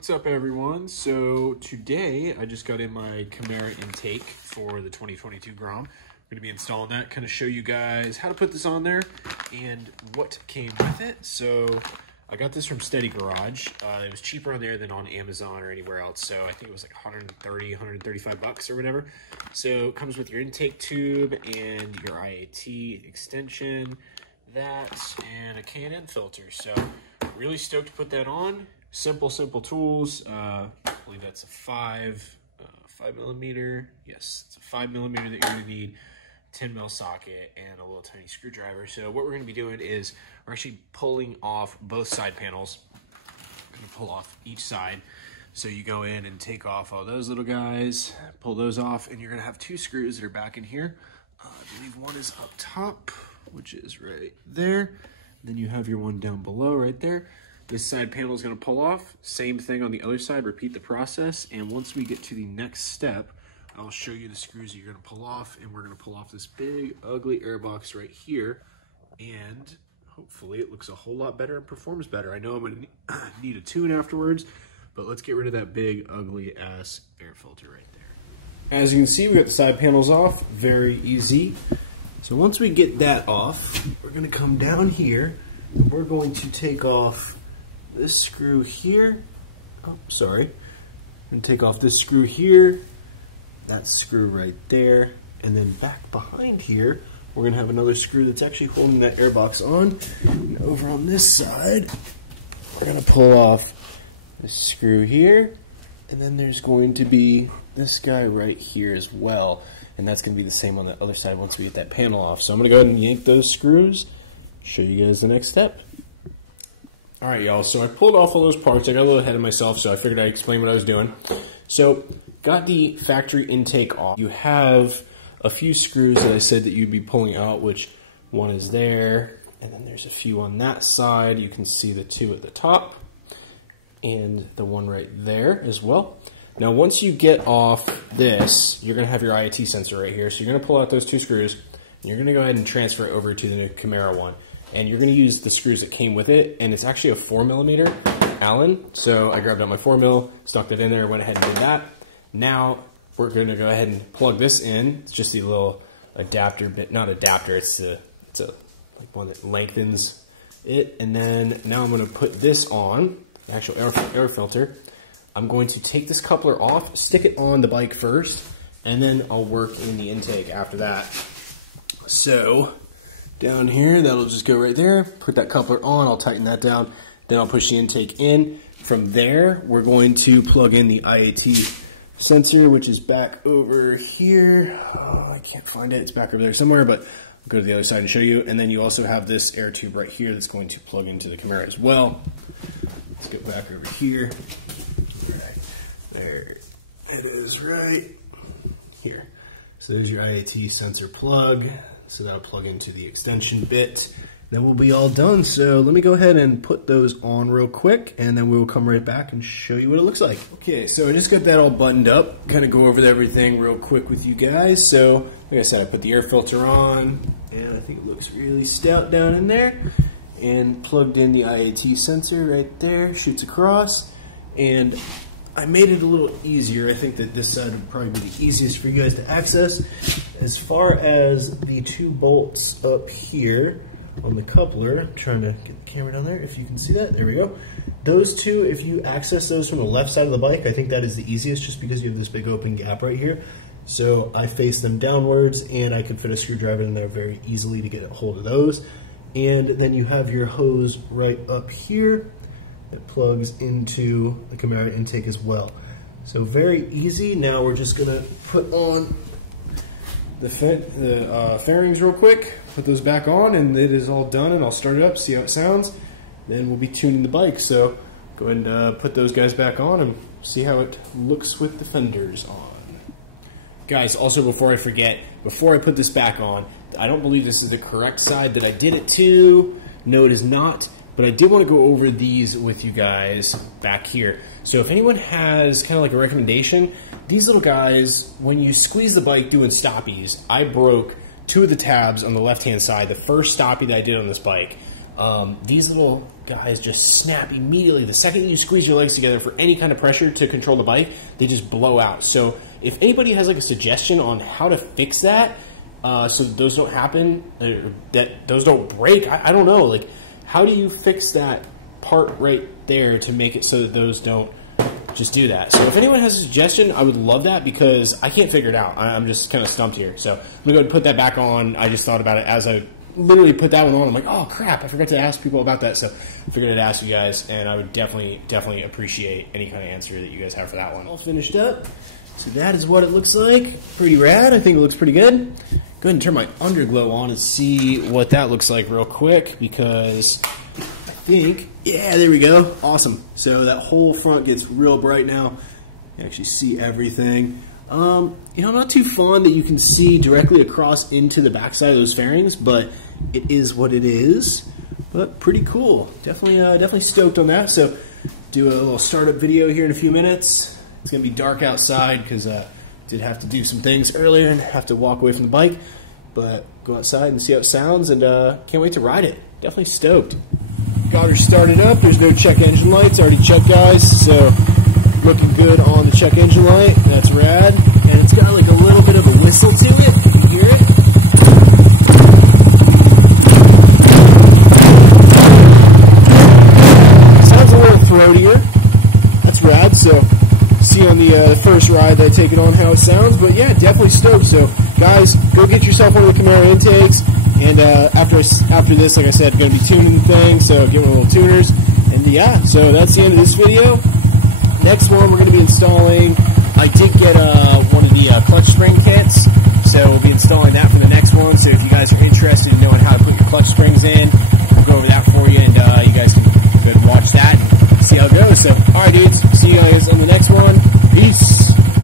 What's up, everyone? So today I just got in my Camara intake for the 2022 Grom. I'm going to be installing that, kind of show you guys how to put this on there and what came with it. So I got this from Steady Garage. It was cheaper on there than on Amazon or anywhere else. So I think it was like 130, 135 bucks or whatever. So it comes with your intake tube and your IAT extension, that, and a K&N filter. So really stoked to put that on. Simple tools. I believe that's a 5 millimeter. Yes, it's a 5 millimeter that you're gonna need, 10 mil socket, and a little tiny screwdriver. So what we're gonna be doing is we're actually pulling off both side panels. We're gonna pull off each side. So you go in and take off all those little guys, pull those off, and you're gonna have two screws that are back in here. I believe one is up top, which is right there. Then you have your one down below right there. This side panel is going to pull off. Same thing on the other side. Repeat the process. And once we get to the next step, I'll show you the screws you're going to pull off. And we're going to pull off this big, ugly air box right here. And hopefully it looks a whole lot better and performs better. I know I'm going to need a tune afterwards, but let's get rid of that big, ugly ass air filter right there. As you can see, we got the side panels off. Very easy. So once we get that off, we're going to come down here. And we're going to take off this screw here. Oh, sorry. And take off this screw here, that screw right there, and then back behind here, we're gonna have another screw that's actually holding that air box on. And over on this side, we're gonna pull off this screw here, and then there's going to be this guy right here as well, and that's gonna be the same on the other side once we get that panel off. So I'm gonna go ahead and yank those screws, show you guys the next step. All right, y'all, so I pulled off all those parts. I got a little ahead of myself, so I figured I'd explain what I was doing. So, got the factory intake off. You have a few screws that I said that you'd be pulling out, which one is there, and then there's a few on that side. You can see the two at the top, and the one right there as well. Now, once you get off this, you're gonna have your IAT sensor right here. So you're gonna pull out those two screws, and you're gonna go ahead and transfer it over to the new Camara one. And you're going to use the screws that came with it, and it's actually a 4 millimeter Allen. So I grabbed out my 4 mil, stuck that in there, went ahead and did that. Now we're going to go ahead and plug this in. It's just the little adapter bit, not adapter. It's a like one that lengthens it. And then now I'm going to put this on the actual air filter. I'm going to take this coupler off, stick it on the bike first, and then I'll work in the intake after that. So down here, that'll just go right there. Put that coupler on, I'll tighten that down. Then I'll push the intake in. From there, we're going to plug in the IAT sensor, which is back over here. Oh, I can't find it, it's back over there somewhere, but I'll go to the other side and show you. And then you also have this air tube right here that's going to plug into the Camara as well. Let's get back over here. Right there it is right here. So there's your IAT sensor plug. So that'll plug into the extension bit. Then we'll be all done. So let me go ahead and put those on real quick, and then we'll come right back and show you what it looks like. Okay, so I just got that all buttoned up. Kind of go over everything real quick with you guys. So like I said, I put the air filter on, and I think it looks really stout down in there. And plugged in the IAT sensor right there, shoots across. And I made it a little easier. I think that this side would probably be the easiest for you guys to access. As far as the two bolts up here on the coupler, I'm trying to get the camera down there, if you can see that, there we go. Those two, if you access those from the left side of the bike, I think that is the easiest just because you have this big open gap right here. So I face them downwards, and I could fit a screwdriver in there very easily to get a hold of those. And then you have your hose right up here that plugs into the Camara intake as well. So very easy. Now we're just gonna put on the fairings real quick, put those back on, and it is all done, and I'll start it up, see how it sounds. Then we'll be tuning the bike. So go ahead and put those guys back on and see how it looks with the fenders on. Guys, also before I forget, before I put this back on, I don't believe this is the correct side that I did it to. No, it is not. But I did want to go over these with you guys back here. So if anyone has kind of like a recommendation, these little guys, when you squeeze the bike doing stoppies, I broke two of the tabs on the left-hand side, the first stoppie that I did on this bike. these little guys just snap immediately. The second you squeeze your legs together for any kind of pressure to control the bike, they just blow out. So if anybody has like a suggestion on how to fix that, so those don't happen, that those don't break, I don't know. Like, how do you fix that part right there to make it so that those don't just do that? So if anyone has a suggestion, I would love that, because I can't figure it out. I'm just kind of stumped here. So I'm going to go ahead and put that back on. I just thought about it as I literally put that one on. I'm like, oh crap, I forgot to ask people about that. So I figured I'd ask you guys, and I would definitely appreciate any kind of answer that you guys have for that one. All finished up. So that is what it looks like. Pretty rad. I think it looks pretty good. Go ahead and turn my underglow on and see what that looks like real quick, because I think, yeah, there we go. Awesome. So that whole front gets real bright now. You actually see everything. You know, not too fond that you can see directly across into the backside of those fairings, but it is what it is. But pretty cool. Definitely stoked on that. So do a little startup video here in a few minutes. It's gonna be dark outside because did have to do some things earlier and have to walk away from the bike. But go outside and see how it sounds, and can't wait to ride it. Definitely stoked. Got her started up. There's no check engine lights. Already checked, guys. So looking good on the check engine light. That's rad. And it's got like a little bit of a whistle to it. You can hear it. Sounds a little throatier. That's rad. So see on the first ride that I take it on how it sounds. But yeah, definitely stoked. So guys, go get yourself one of the Camaro intakes. And after this, like I said, going to be tuning the thing. So get one of the little tuners. And yeah, so that's the end of this video. Next one, we're going to be installing, I did get one of the clutch spring kits, so we'll be installing that for the next one. So if you guys are interested in knowing how to put your clutch springs in, we'll go over that for you, and you guys can go and watch that and see how it goes. So, alright dudes, see you guys on the next one.